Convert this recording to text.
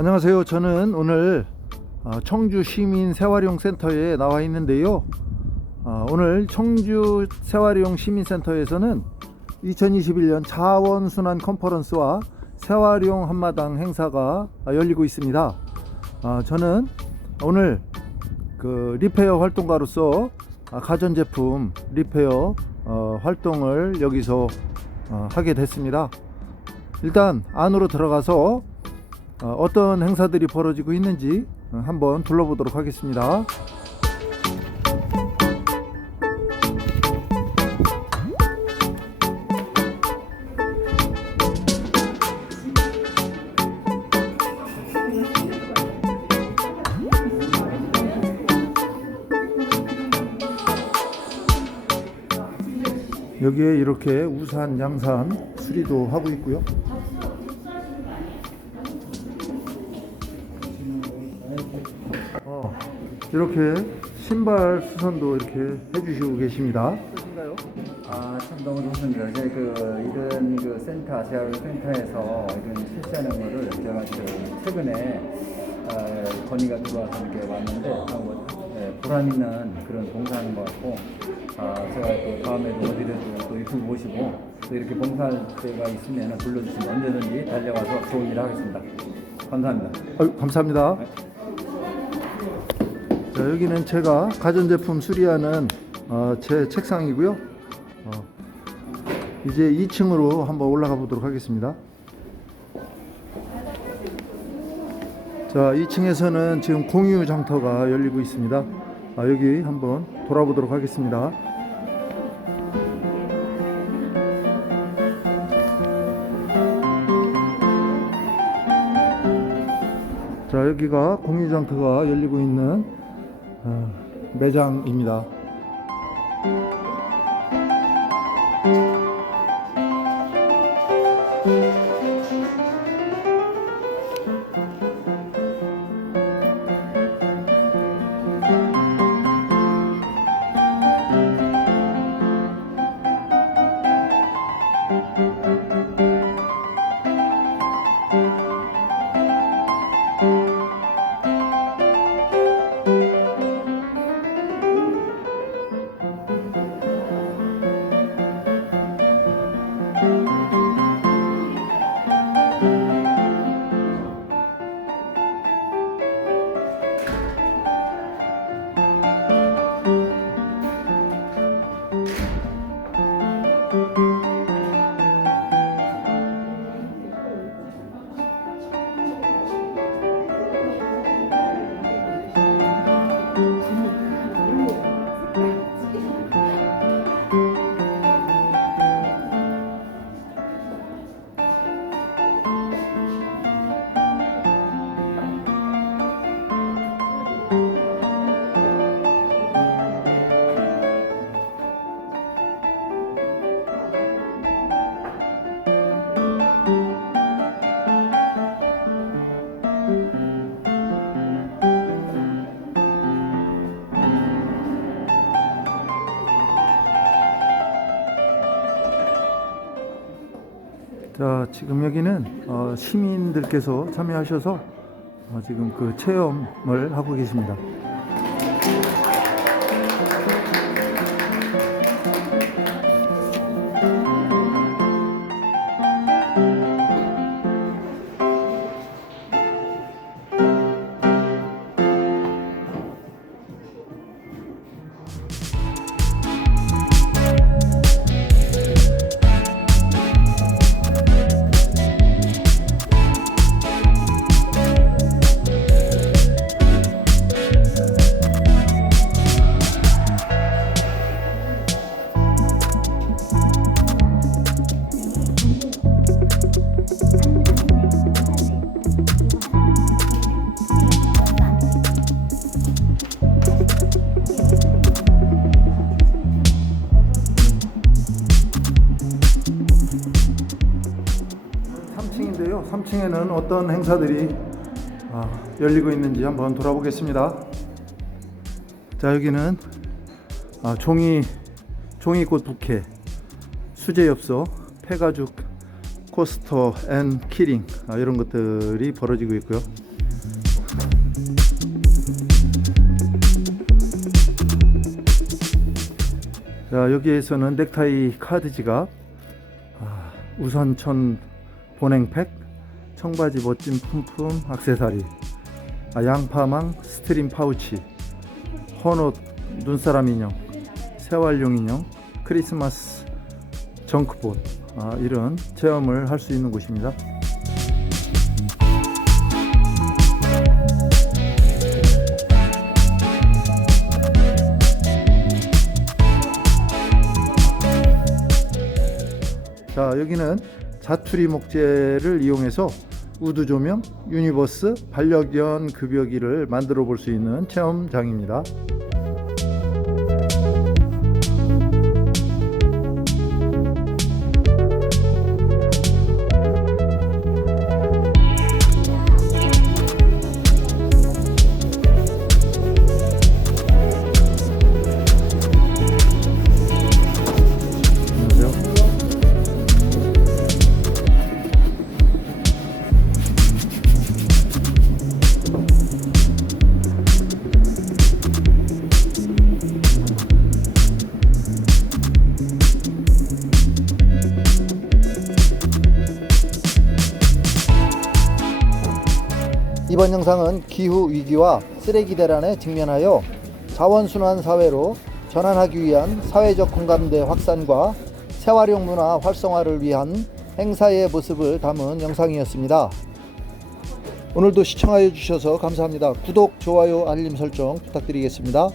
안녕하세요. 저는 오늘 어, 청주 시민 생활용 센터에 나와 있는데요. 어, 오늘 청주 생활용 시민 센터에서는 2021년 자원순환 컨퍼런스와 생활용 한마당 행사가 열리고 있습니다. 어, 저는 오늘 그 리페어 활동가로서 아, 가전제품 리페어 어, 활동을 여기서 어, 하게 됐습니다. 일단 안으로 들어가서 어, 어떤 행사들이 벌어지고 있는지 어, 한번 둘러보도록 하겠습니다. 여기에 이렇게 우산, 양산 수리도 하고 있고요. 이렇게 신발 수선도 이렇게 해주시고 계십니다. 아, 참 너무 좋습니다. 이제 그 이런 그 센터 아시아 센터에서 이런 실시하는 거를 제가 그 최근에 어, 건의가 들어와서 이렇게 왔는데 아, 뭐, 예, 보람 있는 그런 봉사하는 것 같고 아, 제가 또 다음에도 어디라도 또 유튜브 보시고 또 이렇게 봉사할 때가 있으면 불러주시면 언제든지 달려가서 좋은 일을 하겠습니다. 감사합니다. 아유, 감사합니다. 자, 여기는 제가 가전제품 수리하는 어, 제 책상이고요. 어, 이제 2층으로 한번 올라가 보도록 하겠습니다. 자, 2층에서는 지금 공유 장터가 열리고 있습니다. 아, 여기 한번 돌아보도록 하겠습니다. 자, 여기가 공유 장터가 열리고 있는 어, 매장입니다. 지금 여기는 어, 시민들께서 참여하셔서 어, 지금 그 체험을 하고 계십니다. 3층인데요. 3층에는 어떤 행사들이 아, 열리고 있는지 한번 돌아보겠습니다. 자 여기는 아, 종이 종이꽃 부케, 수제엽서, 폐가죽 코스터 앤 키링 아, 이런 것들이 벌어지고 있고요. 자 여기에서는 넥타이 카드 지갑, 아, 우산천 보냉팩, 청바지 멋진 품품 액세서리, 아, 양파망 스트림 파우치, 헌옷 눈사람 인형, 세활용 인형, 크리스마스 정크봇 아, 이런 체험을 할 수 있는 곳입니다. 자 여기는 자투리 목재를 이용해서 우드 조명, 유니버스, 반려견 급여기를 만들어 볼 수 있는 체험장입니다. 이번 영상은 기후 위기와 쓰레기 대란에 직면하여 자원순환 사회로 전환하기 위한 사회적 공감대 확산과 재활용 문화 활성화를 위한 행사의 모습을 담은 영상이었습니다. 오늘도 시청하여 주셔서 감사합니다. 구독, 좋아요, 알림 설정 부탁드리겠습니다.